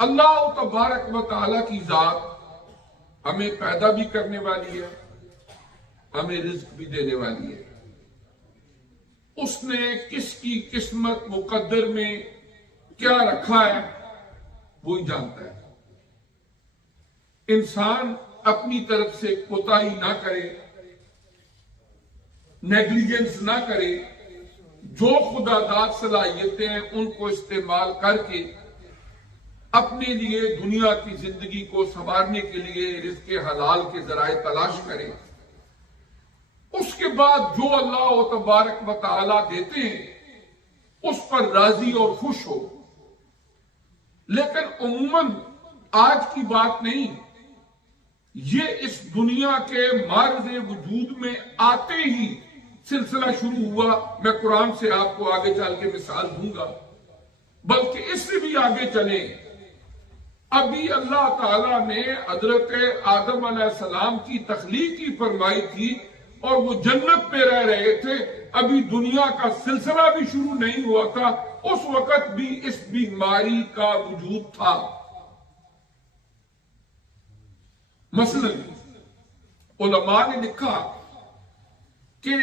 اللہ تبارک و تعالیٰ کی ذات ہمیں پیدا بھی کرنے والی ہے، ہمیں رزق بھی دینے والی ہے۔ اس نے کس کی قسمت مقدر میں کیا رکھا ہے وہی جانتا ہے۔ انسان اپنی طرف سے کوتاہی نہ کرے، نیگلیجنس نہ کرے، جو خدا داد صلاحیتیں ہیں ان کو استعمال کر کے اپنے لیے دنیا کی زندگی کو سنوارنے کے لیے رزق حلال کے ذرائع تلاش کرے۔ اس کے بعد جو اللہ تبارک و تعالی دیتے ہیں اس پر راضی اور خوش ہو۔ لیکن عموماً آج کی بات نہیں، یہ اس دنیا کے معرض وجود میں آتے ہی سلسلہ شروع ہوا۔ میں قرآن سے آپ کو آگے چل کے مثال دوں گا، بلکہ اس سے بھی آگے چلیں۔ ابھی اللہ تعالیٰ نے حضرت آدم علیہ السلام کی تخلیق کی فرمائی تھی اور وہ جنت میں رہ رہے تھے، ابھی دنیا کا سلسلہ بھی شروع نہیں ہوا تھا، اس وقت بھی اس بیماری کا وجود تھا۔ مثلا علماء نے لکھا کہ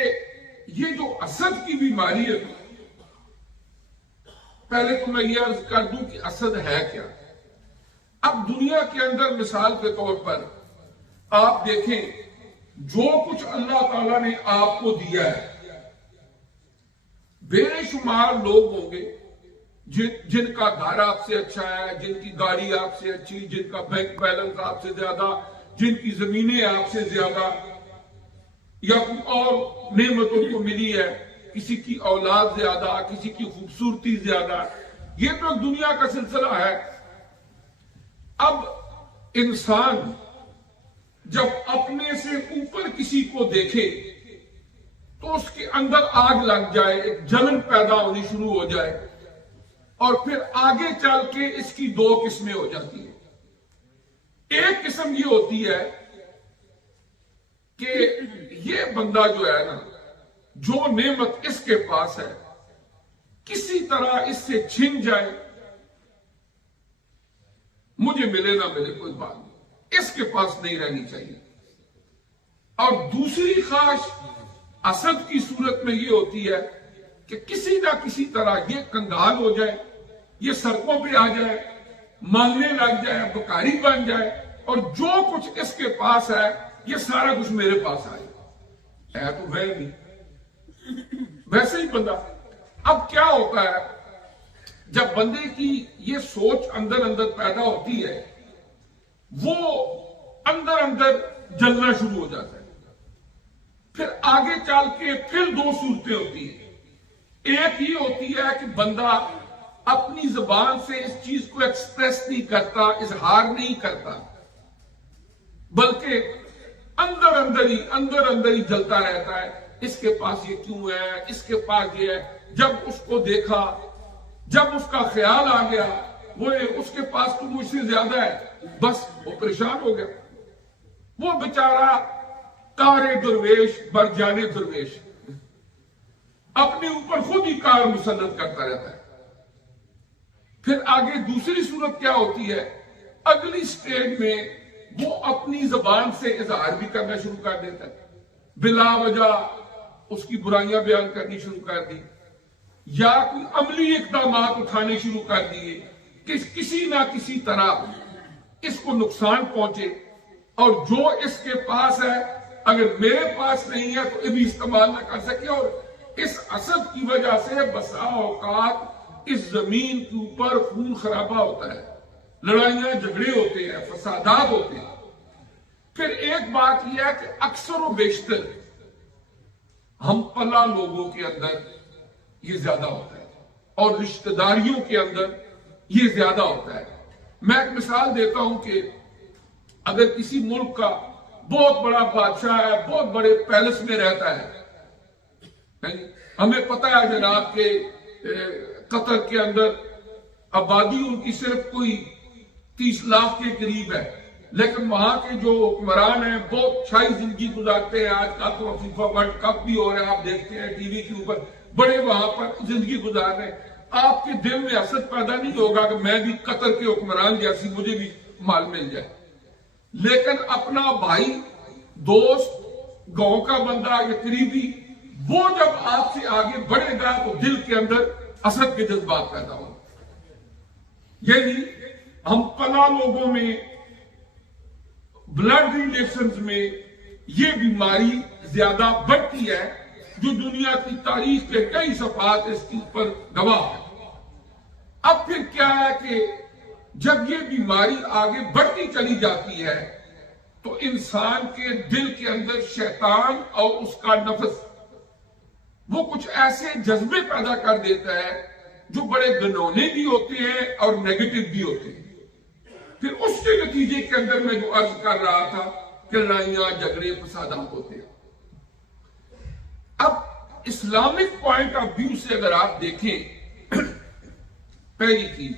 یہ جو اسد کی بیماری ہے، پہلے تو میں یہ عرض کر دوں کہ اسد ہے کیا۔ اب دنیا کے اندر مثال کے طور پر آپ دیکھیں، جو کچھ اللہ تعالیٰ نے آپ کو دیا ہے، بے شمار لوگ ہوں گے جن کا گھر آپ سے اچھا ہے، جن کی گاڑی آپ سے اچھی، جن کا بینک بیلنس آپ سے زیادہ، جن کی زمینیں آپ سے زیادہ، یا کوئی اور نعمت ان کو ملی ہے، کسی کی اولاد زیادہ، کسی کی خوبصورتی زیادہ۔ یہ تو دنیا کا سلسلہ ہے۔ اب انسان جب اپنے سے اوپر کسی کو دیکھے تو اس کے اندر آگ لگ جائے، ایک جلن پیدا ہونی شروع ہو جائے، اور پھر آگے چل کے اس کی دو قسمیں ہو جاتی ہیں۔ ایک قسم یہ ہوتی ہے کہ یہ بندہ جو ہے نا، جو نعمت اس کے پاس ہے کسی طرح اس سے چھن جائے، مجھے ملے نہ ملے کوئی بات نہیں، اس کے پاس نہیں رہنی چاہیے۔ اور دوسری خواہش اسد کی صورت میں یہ ہوتی ہے کہ کسی نہ کسی طرح یہ کنگال ہو جائے، یہ سڑکوں پہ آ جائے، مانگنے لگ جائے، بکاری بن جائے، اور جو کچھ اس کے پاس ہے یہ سارا کچھ میرے پاس آئے۔ ہے تو ہے نہیں، ویسے ہی بندہ۔ اب کیا ہوتا ہے، جب بندے کی یہ سوچ اندر اندر پیدا ہوتی ہے، وہ اندر اندر جلنا شروع ہو جاتا ہے۔ پھر آگے چل کے پھر دو صورتیں ہوتی ہیں۔ ایک یہ ہوتی ہے کہ بندہ اپنی زبان سے اس چیز کو ایکسپریس نہیں کرتا، اظہار نہیں کرتا، بلکہ اندر اندر ہی جلتا رہتا ہے۔ اس کے پاس یہ کیوں ہے، اس کے پاس یہ ہے۔ جب اس کو دیکھا، جب اس کا خیال آ گیا وہ اس کے پاس تو مجھ سے زیادہ ہے، بس وہ پریشان ہو گیا۔ وہ بیچارہ کار درویش بر جانے درویش، اپنے اوپر خود ہی کار مسلط کرتا رہتا ہے۔ پھر آگے دوسری صورت کیا ہوتی ہے، اگلی سٹیج میں وہ اپنی زبان سے اظہار بھی کرنا شروع کر دیتا ہے، بلا وجہ اس کی برائیاں بیان کرنی شروع کر دی، یا کوئی عملی اقدامات اٹھانے شروع کر دیے کہ کسی نہ کسی طرح اس کو نقصان پہنچے، اور جو اس کے پاس ہے اگر میرے پاس نہیں ہے تو یہ بھی استعمال نہ کر سکے۔ اور اس حسد کی وجہ سے بسا اوقات اس زمین کے اوپر خون خرابہ ہوتا ہے، لڑائیاں جھگڑے ہوتے ہیں، فسادات ہوتے ہیں۔ پھر ایک بات یہ ہے کہ اکثر و بیشتر ہم پلا لوگوں کے اندر یہ زیادہ ہوتا ہے، اور رشتہ داریوں کے اندر یہ زیادہ ہوتا ہے۔ میں ایک مثال دیتا ہوں کہ اگر کسی ملک کا بہت بڑا بادشاہ ہے، بہت بڑے پیلس میں رہتا ہے، ہمیں پتہ ہے جناب کہ قطر کے اندر آبادی ان کی صرف کوئی 30 لاکھ کے قریب ہے، لیکن وہاں کے جو حکمران ہیں بہت چھائی زندگی گزارتے ہیں۔ آج کا تو فیفا ورلڈ کپ بھی ہو رہا ہے، آپ دیکھتے ہیں ٹی وی کے اوپر، بڑے وہاں پر زندگی گزار رہے ہیں۔ آپ کے دل میں حسد پیدا نہیں ہوگا کہ میں بھی قطر کے حکمران جیسی مجھے بھی مال مل جائے، لیکن اپنا بھائی، دوست، گاؤں کا بندہ یا قریبی، وہ جب آپ سے آگے بڑھے گا تو دل کے اندر حسد کے جذبات پیدا ہوں۔ یعنی ہم پناہ لوگوں میں، بلڈ ریلیشنز میں یہ بیماری زیادہ بڑھتی ہے، جو دنیا کی تاریخ کے کئی صفحات اس کے اوپر گواہ ہے۔ اب پھر کیا ہے کہ جب یہ بیماری آگے بڑھتی چلی جاتی ہے تو انسان کے دل کے اندر شیطان اور اس کا نفس وہ کچھ ایسے جذبے پیدا کر دیتا ہے جو بڑے گنونے بھی ہوتے ہیں اور نیگیٹو بھی ہوتے ہیں۔ پھر اس کے نتیجے کے اندر میں جو عرض کر رہا تھا کہ لڑائیاں، جھگڑے، فسادات ہوتے ہیں۔ اب اسلامک پوائنٹ آف ویو سے اگر آپ دیکھیں، پہلی چیز،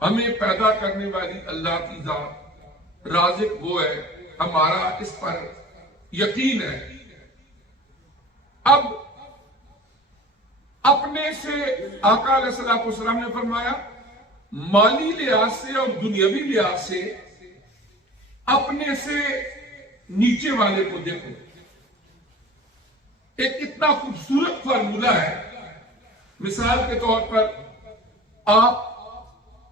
ہمیں پیدا کرنے والی اللہ کی ذات، رازق وہ ہے، ہمارا اس پر یقین ہے۔ اب اپنے سے آقا علیہ الصلوۃ والسلام نے فرمایا، مالی لحاظ سے اور دنیاوی لحاظ سے اپنے سے نیچے والے کو دیکھو۔ ایک اتنا خوبصورت فارمولہ ہے۔ مثال کے طور پر آپ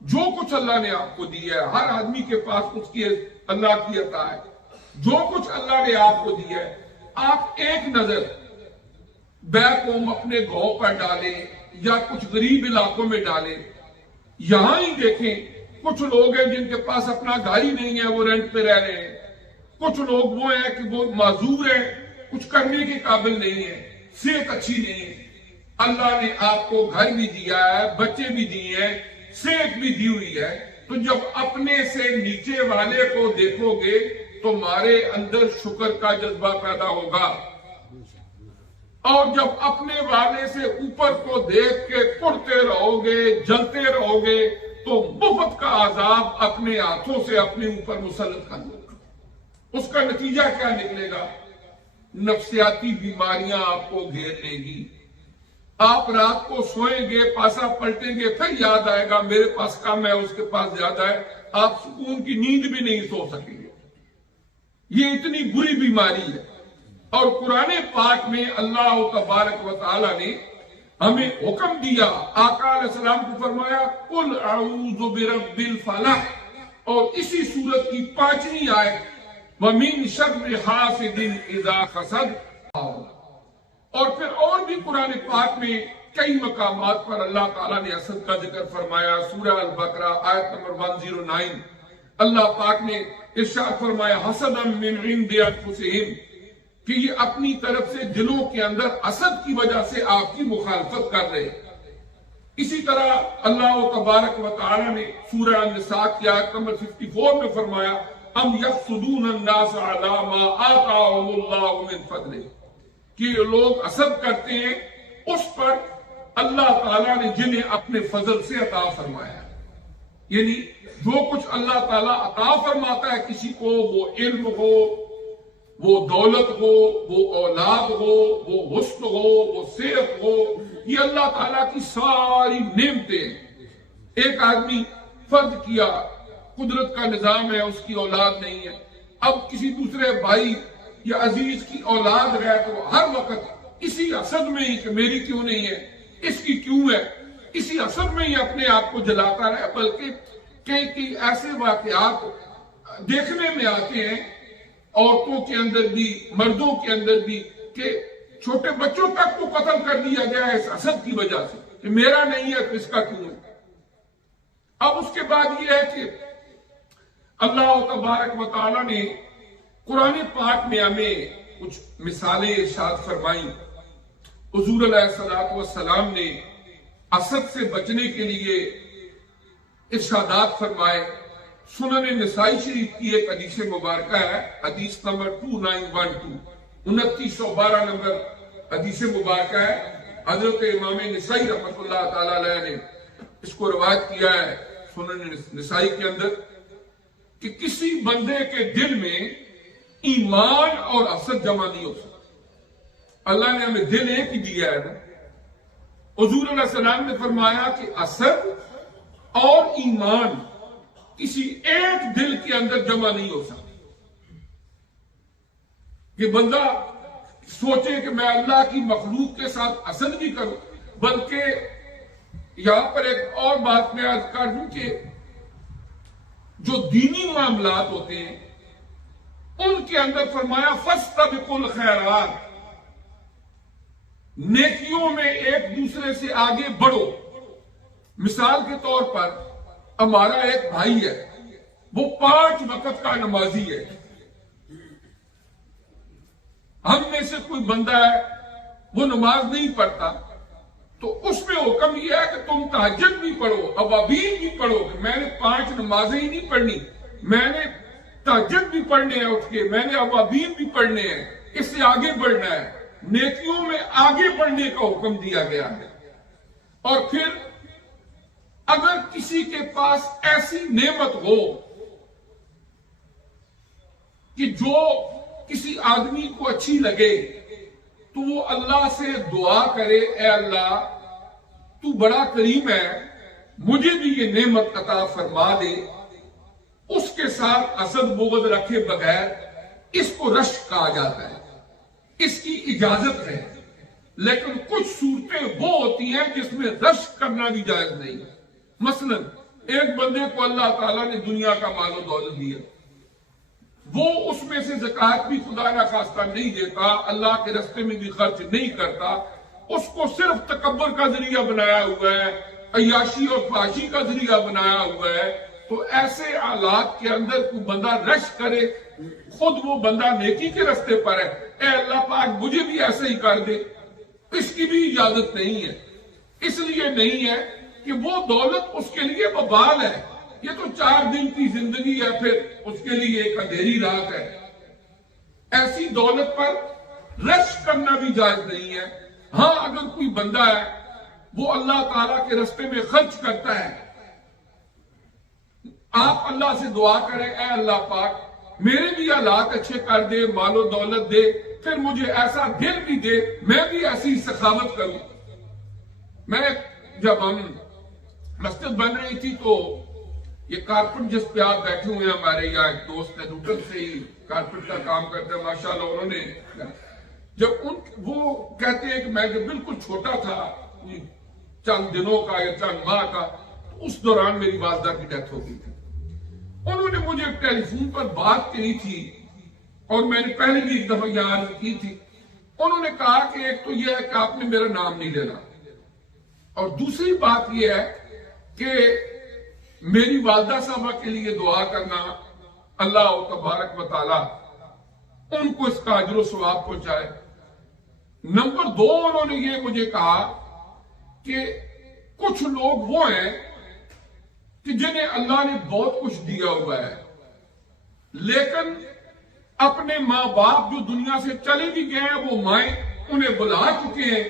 جو کچھ اللہ نے آپ کو دیا ہے، ہر آدمی کے پاس اس کی اللہ کی عطا ہے، جو کچھ اللہ نے آپ کو دیا ہے، آپ ایک نظر بیک ہوم اپنے گاؤں پر ڈالیں یا کچھ غریب علاقوں میں ڈالیں، یہاں ہی دیکھیں کچھ لوگ ہیں جن کے پاس اپنا گاڑی نہیں ہے، وہ رینٹ پہ رہ رہے ہیں۔ کچھ لوگ وہ ہیں کہ وہ معذور ہیں، کچھ کرنے کے قابل نہیں ہے، صحت اچھی نہیں ہے۔ اللہ نے آپ کو گھر بھی دیا ہے، بچے بھی دیے ہیں، صحت بھی دی ہوئی ہے، تو جب اپنے سے نیچے والے کو دیکھو گے تو تمہارے اندر شکر کا جذبہ پیدا ہوگا، اور جب اپنے والے سے اوپر کو دیکھ کے کڑتے رہو گے، جلتے رہو گے، تو مفت کا عذاب اپنے ہاتھوں سے اپنے اوپر مسلط کر دو۔ اس کا نتیجہ کیا نکلے گا؟ نفسیاتی بیماریاں آپ کو گھیر لیں گی۔ آپ رات کو سوئیں گے، پاسا پلٹیں گے، پھر یاد آئے گا میرے پاس کم ہے، اس کے پاس زیادہ ہے، آپ سکون کی نیند بھی نہیں سو سکیں گے۔ یہ اتنی بری بیماری ہے۔ اور قرآن پاک میں اللہ تبارک و تعالی نے ہمیں حکم دیا، آقا علیہ السلام کو فرمایا، قل اعوذ برب الفلق، اور اسی سورت کی 5ویں آیت، وَمِن شَرِّ حَاسِدٍ إِذَا حَسَدَ، اور پھر اور بھی قرآن پاک میں کئی مقامات پر اللہ تعالیٰ نے حسد کا ذکر فرمایا۔ سورہ البقرہ آیت نمبر 109، اللہ پاک نے ارشاد فرمایا، حَسَدًا مِّنْ عِنْدِ أَنفُسِهِمْ، کہ یہ اپنی طرف سے دلوں کے اندر حسد کی وجہ سے آپ کی مخالفت کر رہے۔ اسی طرح اللہ تبارک و تعالی نے سورہ النساء کی آیت نمبر 54 میں فرمایا، ام یحسدون الناس علی ما آتاهم اللہ من فضلہ، کہ لوگ حسد کرتے ہیں اس پر اللہ تعالیٰ نے جنہیں اپنے فضل سے عطا فرمایا۔ یعنی جو کچھ اللہ تعالیٰ عطا فرماتا ہے کسی کو، وہ علم ہو، وہ دولت ہو، وہ اولاد ہو، وہ حسن ہو، وہ صحت ہو، یہ اللہ تعالیٰ کی ساری نعمتیں۔ ایک آدمی فرض کیا قدرت کا نظام ہے، اس کی اولاد نہیں ہے، اب کسی دوسرے بھائی یا عزیز کی اولاد ہے تو ہر وقت اسی حسد میں ہی کہ میری کیوں نہیں ہے، اس کی کیوں ہے، اسی حسد میں ہی اپنے آپ کو جلاتا رہے۔ بلکہ کئی ایسے واقعات دیکھنے میں آتے ہیں، عورتوں کے اندر بھی، مردوں کے اندر بھی، کہ چھوٹے بچوں تک کو قتل کر دیا گیا ہے اس حسد کی وجہ سے کہ میرا نہیں ہے تو اس کا کیوں ہے۔ اب اس کے بعد یہ ہے کہ اللہ تبارک و تعالی نے قرآن پاک میں ہمیں کچھ مثالیں ارشاد فرمائیں۔ حضور علیہ الصلوۃ والسلام نے حسد سے بچنے کے لیے ارشادات فرمائے۔ سنن نسائی شریف کی ایک حدیث مبارکہ ہے، حدیث نمبر 2912، 2912 نمبر حدیث مبارکہ ہے۔ حضرت امام نسائی رحمۃ اللہ تعالی علیہ نے اس کو روایت کیا ہے سنن نسائی کے اندر، کہ کسی بندے کے دل میں ایمان اور حسد جمع نہیں ہو سکتا۔ اللہ نے ہمیں دل ایک ہی دیا ہے نا، حضور علیہ السلام نے فرمایا کہ حسد اور ایمان کسی ایک دل کے اندر جمع نہیں ہو سکتا کہ بندہ سوچے کہ میں اللہ کی مخلوق کے ساتھ حسد بھی کروں، بلکہ یہاں پر ایک اور بات میں عرض کر دوں کہ جو دینی معاملات ہوتے ہیں ان کے اندر فرمایا فاستبقوا الخیرات، نیکیوں میں ایک دوسرے سے آگے بڑھو۔ مثال کے طور پر ہمارا ایک بھائی ہے، وہ 5 وقت کا نمازی ہے، ہم میں سے کوئی بندہ ہے وہ نماز نہیں پڑھتا، تو اس میں حکم یہ ہے کہ تم تہجد بھی پڑھو، اوابین بھی پڑھو، کہ میں نے 5 نمازیں ہی نہیں پڑھنی، میں نے تہجد بھی پڑھنے ہیں اٹھ کے، میں نے اوابین بھی پڑھنے ہیں، اس سے آگے بڑھنا ہے، نیکیوں میں آگے بڑھنے کا حکم دیا گیا ہے۔ اور پھر اگر کسی کے پاس ایسی نعمت ہو کہ جو کسی آدمی کو اچھی لگے تو وہ اللہ سے دعا کرے، اے اللہ تو بڑا کریم ہے، مجھے بھی یہ نعمت عطا فرما دے، اس کے ساتھ حسد بغض رکھے بغیر، اس کو رشک کہا جاتا ہے، اس کی اجازت ہے۔ لیکن کچھ صورتیں وہ ہوتی ہیں جس میں رشک کرنا بھی جائز نہیں۔ مثلا ایک بندے کو اللہ تعالیٰ نے دنیا کا مال و دولت دیا، وہ اس میں سے زکوٰۃ بھی خدا نہ خواستہ نہیں دیتا، اللہ کے راستے میں بھی خرچ نہیں کرتا، اس کو صرف تکبر کا ذریعہ بنایا ہوا ہے، عیاشی اور فحاشی کا ذریعہ بنایا ہوا ہے، تو ایسے حالات کے اندر کوئی بندہ رش کرے، خود وہ بندہ نیکی کے راستے پر ہے، اے اللہ پاک مجھے بھی ایسے ہی کر دے، اس کی بھی اجازت نہیں ہے۔ اس لیے نہیں ہے کہ وہ دولت اس کے لیے وبال ہے، یہ تو 4 دن کی زندگی ہے، پھر اس کے لیے ایک اندھیری رات ہے۔ ایسی دولت پر رش کرنا بھی جائز نہیں ہے۔ ہاں اگر کوئی بندہ ہے وہ اللہ تعالیٰ کے راستے میں خرچ کرتا ہے، آپ اللہ سے دعا کریں، اے اللہ پاک میرے بھی حالات اچھے کر دے، مال و دولت دے، پھر مجھے ایسا دل بھی دے، میں بھی ایسی سخاوت کروں۔ میں جب ہم مسجد بن رہی تھی تو یہ کارپٹ جس پہ آپ بیٹھے ہوئے ہیں، ہمارے یہاں ایک دوست ہے، لوٹن سے ہی کارپٹ کا کام کرتے ہیں ماشاءاللہ، انہوں نے جب وہ کہتے ہیں کہ میں جب بالکل چھوٹا تھا، چند دنوں کا یا چند ماہ کا، تو اس دوران میری والدہ کی ڈیتھ ہو گئی تھی۔ انہوں نے مجھے ٹیلی فون پر بات کہی تھی، اور میں نے پہلے بھی ایک دفعہ یہاں عرض کی تھی۔ انہوں نے کہا کہ ایک تو یہ ہے کہ آپ نے میرا نام نہیں لینا، اور دوسری بات یہ ہے کہ میری والدہ صاحبہ کے لیے دعا کرنا، اللہ تبارک و تعالی ان کو اس کا اجر و ثواب پہنچائے۔ نمبر 2 انہوں نے یہ مجھے کہا کہ کچھ لوگ وہ ہیں کہ جنہیں اللہ نے بہت کچھ دیا ہوا ہے، لیکن اپنے ماں باپ جو دنیا سے چلے بھی گئے ہیں، وہ مائیں انہیں بلا چکے ہیں،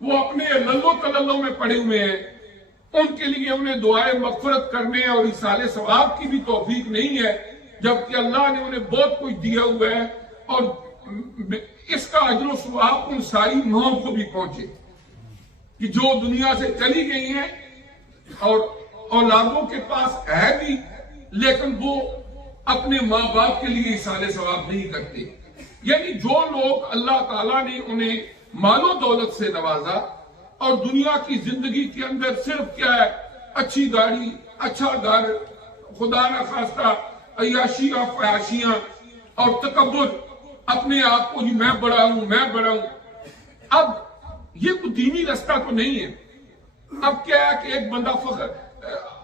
وہ اپنے للو تللو میں پڑے ہوئے ہیں، ان کے لیے انہیں دعائیں مغفرت کرنے اور ایصال ثواب کی بھی توفیق نہیں ہے، جبکہ اللہ نے انہیں بہت کچھ دیا ہوا ہے، اور اس کا اجر و ثواب ان ساری ماؤں کو بھی پہنچے کہ جو دنیا سے چلی گئی ہیں اور اولادوں کے پاس ہے بھی، لیکن وہ اپنے ماں باپ کے لیے ایصال ثواب نہیں کرتے۔ یعنی جو لوگ اللہ تعالیٰ نے انہیں مال و دولت سے نوازا اور دنیا کی زندگی کے اندر صرف کیا ہے، اچھی گاڑی، اچھا گھر، خدا نہ خواستہ عیاشیاں فحاشیاں اور تکبر، اپنے آپ کو جی میں بڑا ہوں میں بڑا ہوں، اب یہ کوئی دینی رستہ تو نہیں ہے۔ اب کیا ہے کہ ایک بندہ فخر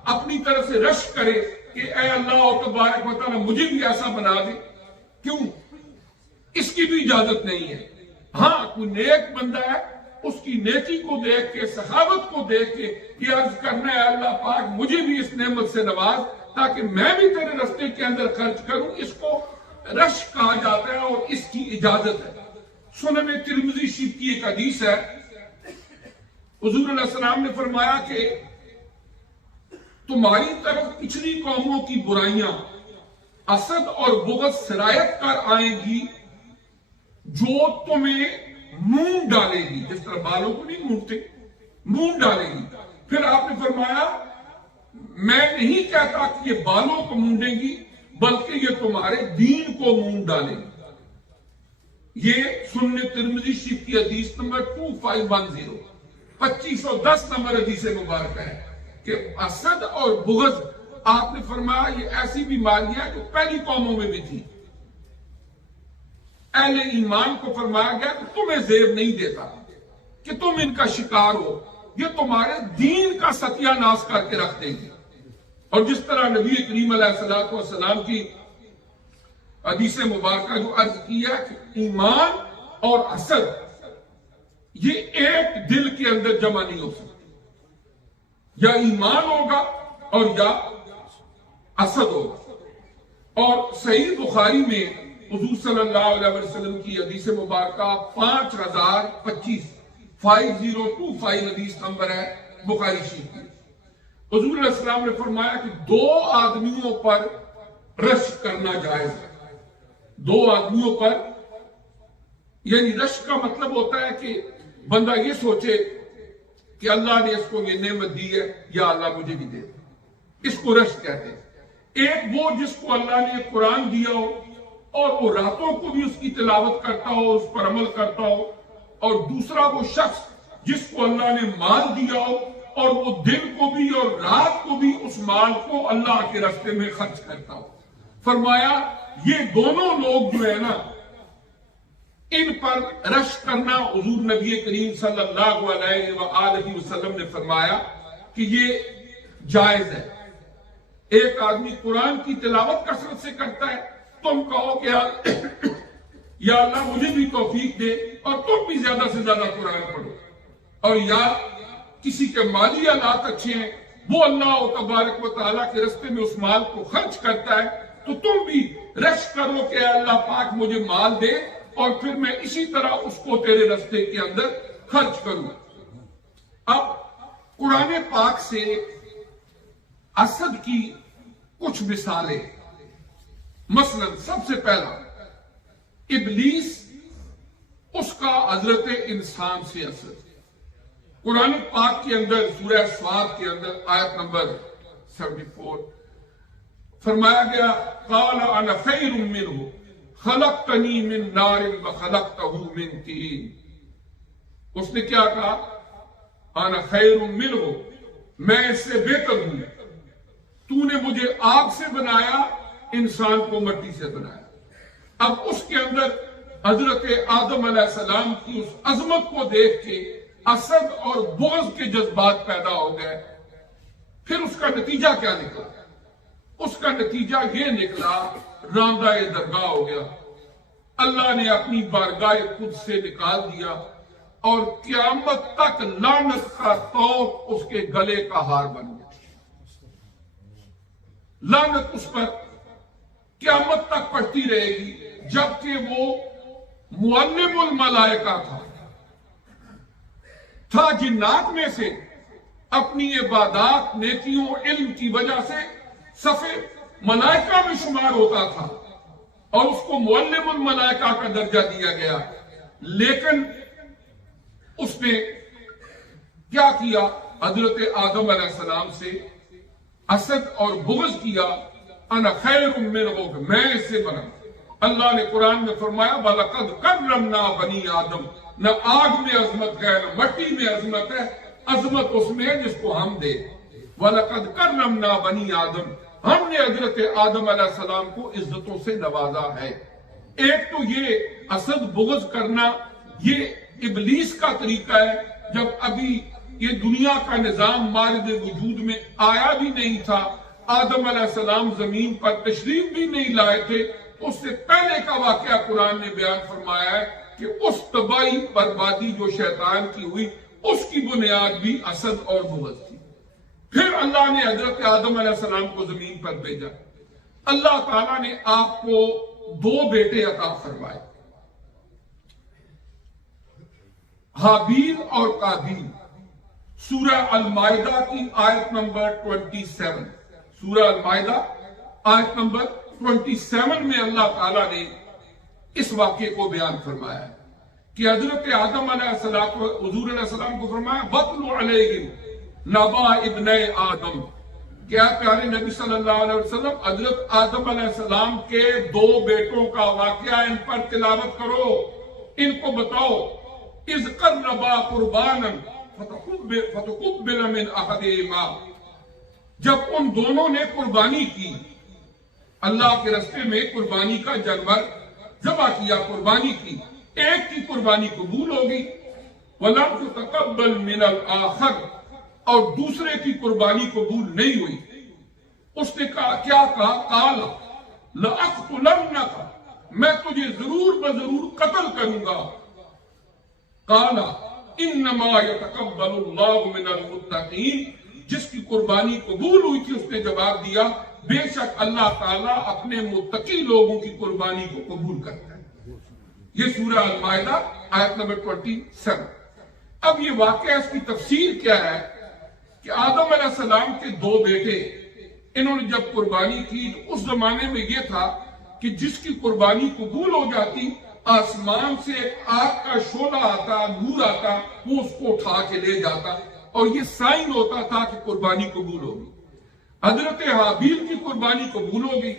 اپنی طرف سے رش کرے کہ اے اللہ تبارک و تعالیٰ مجھے بھی ایسا بنا دے، کیوں؟ اس کی بھی اجازت نہیں ہے۔ ہاں کوئی نیک بندہ ہے، اس کی نیکی کو دیکھ کے، سخاوت کو دیکھ کے یہ عرض کرنا ہے، اللہ پاک مجھے بھی اس نعمت سے نواز تاکہ میں بھی تیرے راستے کے اندر خرچ کروں، اس کو رش کہا جاتا ہے اور اس کی اجازت ہے۔ سنن ترمذی شریف کی ایک حدیث ہے، حضور علیہ السلام نے فرمایا کہ تمہاری طرف پچھلی قوموں کی برائیاں حسد اور بغض سرایت کر آئیں گی، جو تمہیں مونڈ ڈالے گی، جس طرح بالوں کو نہیں مونڈتے، مونڈ ڈالے گی. پھر آپ نے فرمایا میں نہیں کہتا کہ یہ بالوں کو مونڈے گی بلکہ یہ تمہارے دین کو مونڈ ڈالے گی. یہ سنن ترمذی شریف کی حدیث نمبر 2510 2510 نمبر حدیث مبارکہ ہے کہ حسد اور بغض آپ نے فرمایا یہ ایسی بیماریاں جو پہلی قوموں میں بھی تھی. اہل ایمان کو فرمایا گیا کہ تمہیں زیب نہیں دیتا کہ تم ان کا شکار ہو، یہ تمہارے دین کا ستیہ ناش کر کے رکھ دیں گے. اور جس طرح نبی کریم علیہ السلام کی حدیث مبارکہ جو عرض کیا کہ ایمان اور حسد یہ ایک دل کے اندر جمع نہیں ہو سکتی، یا ایمان ہوگا اور یا حسد ہوگا. اور صحیح بخاری میں حضور صلی اللہ علیہ وسلم کی حدیث مبارکہ 5025 5025 حدیث نمبر ہے بخاری شریف کی. حضور علیہ السلام نے فرمایا کہ 2 آدمیوں پر رشک کرنا جائز ہے. 2 آدمیوں پر، یعنی رشک کا مطلب ہوتا ہے کہ بندہ یہ سوچے کہ اللہ نے اس کو یہ نعمت دی ہے یا اللہ مجھے بھی دے، اس کو رشک کہتے ہیں. ایک وہ جس کو اللہ نے قرآن دیا ہو اور وہ راتوں کو بھی اس کی تلاوت کرتا ہو، اس پر عمل کرتا ہو. اور دوسرا وہ شخص جس کو اللہ نے مال دیا ہو اور وہ دن کو بھی اور رات کو بھی اس مال کو اللہ کے راستے میں خرچ کرتا ہو. فرمایا یہ دونوں لوگ جو ہے نا، ان پر رشک کرنا حضور نبی کریم صلی اللہ علیہ وآلہ وسلم نے فرمایا کہ یہ جائز ہے. ایک آدمی قرآن کی تلاوت کثرت سے کرتا ہے، تم کہو کہ یا اللہ مجھے بھی توفیق دے اور تم بھی زیادہ سے زیادہ قرآن پڑھو. اور یا کسی کے مالی حالات اچھے ہیں، وہ اللہ تبارک و تعالیٰ کے راستے میں اس مال کو خرچ کرتا ہے، تو تم بھی رشک کرو کہ اللہ پاک مجھے مال دے اور پھر میں اسی طرح اس کو تیرے راستے کے اندر خرچ کروں. اب قرآن پاک سے حسد کی کچھ مثالیں. مثلا سب سے پہلا ابلیس، اس کا حضرت انسان سے حسد. قرآن پاک کے اندر سورہ صاد کے اندر آیت نمبر 74 فرمایا گیا قال انا خیر منہ خلقتنی من نار وخلقتہ من طین. اس نے کیا کہا؟ انا خیر منہ، میں اس سے بہتر ہوں. تو نے مجھے آگ سے بنایا، انسان کو مٹی سے بنایا. اب اس کے اندر حضرت آدم علیہ السلام کی اس عظمت کو دیکھ کے حسد اور بغض کے جذبات پیدا ہو گئے. پھر اس کا نتیجہ کیا نکلا؟ اس کا نتیجہ یہ نکلا راندہ درگاہ ہو گیا. اللہ نے اپنی بارگاہ خود سے نکال دیا اور قیامت تک لعنت کا طوق اس کے گلے کا ہار بن گیا. لعنت اس پر قیامت تک پڑتی رہے گی، جبکہ وہ معلم الملائکہ تھا جنات میں سے. اپنی عبادات، نیکیوں، علم کی وجہ سے صفِ ملائکہ میں شمار ہوتا تھا اور اس کو معلم الملائکہ کا درجہ دیا گیا. لیکن اس نے کیا کیا؟ حضرت آدم علیہ السلام سے حسد اور بغض کیا. انا خیر منہ، میں اس سے بنا. اللہ نے قرآن میں فرمایا وَلَقَدْ كَرَّمْنَا بَنِي آدم. نہ آگ میں عظمت ہے نہ مٹی میں عظمت ہے، عظمت اس میں ہے جس کو ہم دے. وَلَقَدْ كَرَّمْنَا بَنِي آدم، ہم نے حضرت آدم علیہ السلام کو عزتوں سے نوازا ہے. ایک تو یہ حسد بغض کرنا یہ ابلیس کا طریقہ ہے. جب ابھی یہ دنیا کا نظام مارد وجود میں آیا بھی نہیں تھا، آدم علیہ السلام زمین پر تشریف بھی نہیں لائے تھے، اس سے پہلے کا واقعہ قرآن نے بیان فرمایا ہے کہ اس تباہی بربادی جو شیطان کی ہوئی اس کی بنیاد بھی حسد اور بغض تھی. پھر اللہ نے حضرت آدم علیہ السلام کو زمین پر بھیجا. اللہ تعالیٰ نے آپ کو 2 بیٹے عطا فرمائے، حابیل اور قابیل. سورہ المائدہ کی آیت نمبر 27، سورہ المائدہ آیت نمبر 27 میں اللہ تعالیٰ نے اس واقعے کو بیان فرمایا ہے کہ حضرت آدم علیہ السلام کو حضور علیہ السلام کو فرمایا وَاتْلُ عَلَيْهِمْ نَبَأَ ابْنَيْ آدم، کیا پیارے نبی صلی اللہ علیہ وسلم حضرت آدم علیہ السلام کے 2 بیٹوں کا واقعہ ان پر تلاوت کرو، ان کو بتاؤ. اِذْ قَرَّبَا قُرْبَانًا فَتُقُبِّلَ مِنْ أَحَدِهِمَا، جب ان دونوں نے قربانی کی، اللہ کے راستے میں قربانی کا جانور ذبح کیا، قربانی کی، ایک کی قربانی قبول ہوگی وَلَمْ تُتَقَبَّلْ مِنَ الْآخَرِ، اور دوسرے کی قربانی قبول نہیں ہوئی. اس نے کہا، کیا کہا؟ قَالَ لَأَقْتُلَنَّكَ، میں تجھے ضرور بضرور قتل کروں گا. قَالَ إِنَّمَا يَتَقَبَّلُ اللَّهُ مِنَ الْمُتَّقِينَ، جس کی قربانی قبول ہوئی تھی اس نے جواب دیا بے شک اللہ تعالیٰ اپنے متقی لوگوں کی قربانی کو قبول کرتا ہے. یہ سورہ المائدہ آیت نمبر 27. اب یہ واقعہ، اس کی تفسیر کیا ہے کہ آدم علیہ السلام کے 2 بیٹے، انہوں نے جب قربانی کی تو اس زمانے میں یہ تھا کہ جس کی قربانی قبول ہو جاتی آسمان سے ایک آگ کا شعلہ آتا، نور آتا، وہ اس کو اٹھا کے لے جاتا اور یہ سائن ہوتا تھا کہ قربانی قبول ہوگی. حضرت حابیل کی قربانی قبول ہوگی،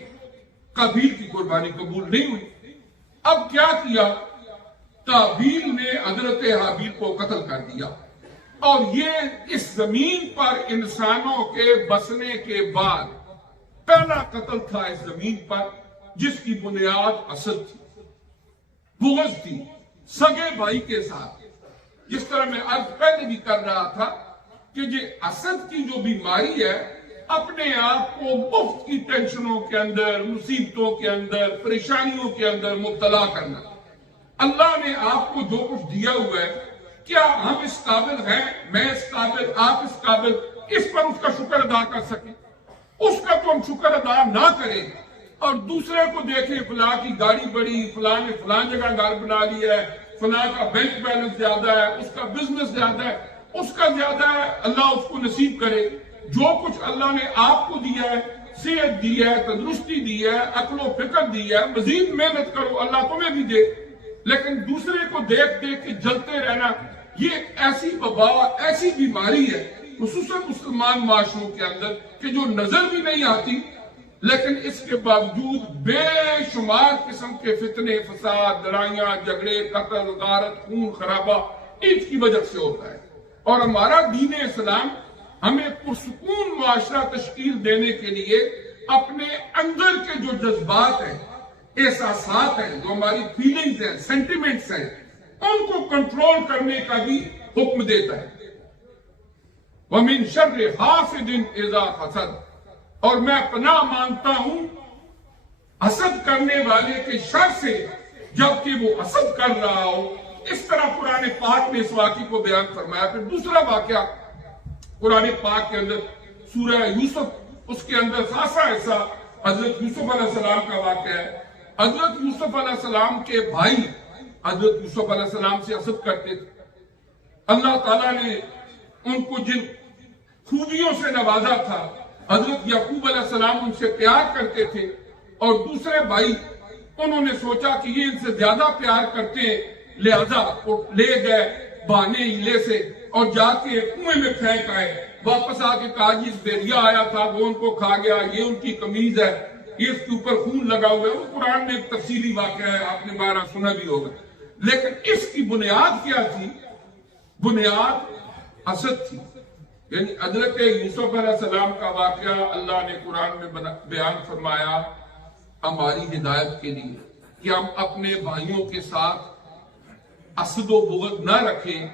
قابیل کی قربانی قبول نہیں ہوئی. اب کیا کیا؟ قابیل نے حضرت حابیل کو قتل کر دیا، اور یہ اس زمین پر انسانوں کے بسنے کے بعد پہلا قتل تھا اس زمین پر، جس کی بنیاد حسد تھی، بغض تھی سگے بھائی کے ساتھ. جس طرح میں عرض پہلے بھی کر رہا تھا کہ یہ حسد کی جو بیماری ہے، اپنے آپ کو مفت کی ٹینشنوں کے اندر، مصیبتوں کے اندر، پریشانیوں کے اندر مبتلا کرنا. اللہ نے آپ کو جو کچھ دیا ہوا ہے، کیا ہم اس قابل ہیں، میں اس قابل، آپ اس قابل، اس پر اس کا شکر ادا کر سکیں؟ اس کا تو ہم شکر ادا نہ کریں اور دوسرے کو دیکھیں، فلاں کی گاڑی بڑی، فلاں نے فلاں جگہ گھر بنا لیا ہے، فلاں کا بینک بیلنس زیادہ ہے، اس کا بزنس زیادہ ہے، اس کا زیادہ ہے، اللہ اس کو نصیب کرے. جو کچھ اللہ نے آپ کو دیا ہے، صحت دی ہے، تندرستی دی ہے، عقل و فکر دی ہے، مزید محنت کرو، اللہ تمہیں بھی دے. لیکن دوسرے کو دیکھ دیکھ کے جلتے رہنا، یہ ایسی وبا، ایسی بیماری ہے خصوصاً مسلمان معاشروں کے اندر کہ جو نظر بھی نہیں آتی، لیکن اس کے باوجود بے شمار قسم کے فتنے، فساد، لڑائیاں، جھگڑے، قتل، غارت، خون خرابہ ان کی وجہ سے ہوتا ہے. اور ہمارا دین اسلام ہمیں پرسکون معاشرہ تشکیل دینے کے لیے اپنے اندر کے جو جذبات ہیں، احساسات ہیں، جو ہماری فیلنگز ہیں، سینٹیمنٹس ہیں، ان کو کنٹرول کرنے کا بھی حکم دیتا ہے. وَمِن شَرِّ حَاسِدٍ إِذَا حَسَدَ، اور میں پناہ مانگتا ہوں حسد کرنے والے کے شر سے جبکہ وہ حسد کر رہا ہو. اس طرح قرآن پاک نے اس واقعے کو بیان فرمایا. پھر دوسرا واقعہ قرآن پاک کے اندر سورہ یوسف، اس کے اندر خاصا ایسا حضرت یوسف علیہ السلام کا واقعہ ہے. حضرت یوسف علیہ السلام کے بھائی حضرت یوسف علیہ السلام سے حسد کرتے تھے. اللہ تعالیٰ نے ان کو جن خوبیوں سے نوازا تھا، حضرت یعقوب علیہ السلام ان سے پیار کرتے تھے، اور دوسرے بھائی انہوں نے سوچا کہ یہ ان سے زیادہ پیار کرتے ہیں، لہذا لے گئے بہانے ہیلے سے اور جا کے کنویں میں پھینک آئے. واپس آ کے کہا جی بیریا آیا تھا، وہ ان کو کھا گیا، یہ ان کی قمیض ہے، یہ اس کے اوپر خون لگا ہوا ہے. وہ قرآن میں ایک تفصیلی واقعہ ہے، آپ نے بارہ سنا بھی ہوگا. لیکن اس کی بنیاد کیا تھی؟ بنیاد حسد تھی. یعنی حضرت یوسف علیہ السلام کا واقعہ اللہ نے قرآن میں بیان فرمایا ہماری ہدایت کے لیے کہ ہم اپنے بھائیوں کے ساتھ حسد و بغض نہ رکھیں.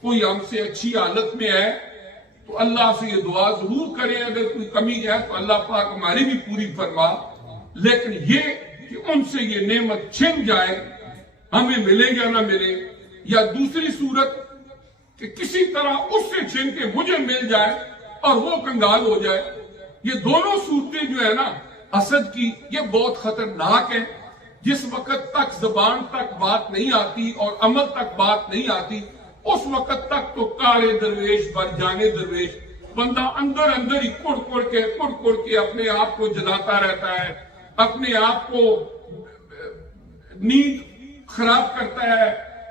کوئی ہم سے اچھی حالت میں ہے تو اللہ سے یہ دعا ضرور کریں، اگر کوئی کمی ہے تو اللہ پاک ہماری بھی پوری فرما. لیکن یہ کہ ان سے یہ نعمت چھن جائے، ہمیں ملے یا نہ ملے، یا دوسری صورت کہ کسی طرح اس سے چھن کے مجھے مل جائے اور وہ کنگال ہو جائے، یہ دونوں صورتیں جو ہے نا حسد کی، یہ بہت خطرناک ہے. جس وقت تک زبان تک بات نہیں آتی اور عمل تک بات نہیں آتی، اس وقت تک تو کارے درویش بن جانے درویش، بندہ اندر اندر ہی کڑ کڑ کے اپنے آپ کو جلاتا رہتا ہے، اپنے آپ کو نیند خراب کرتا ہے،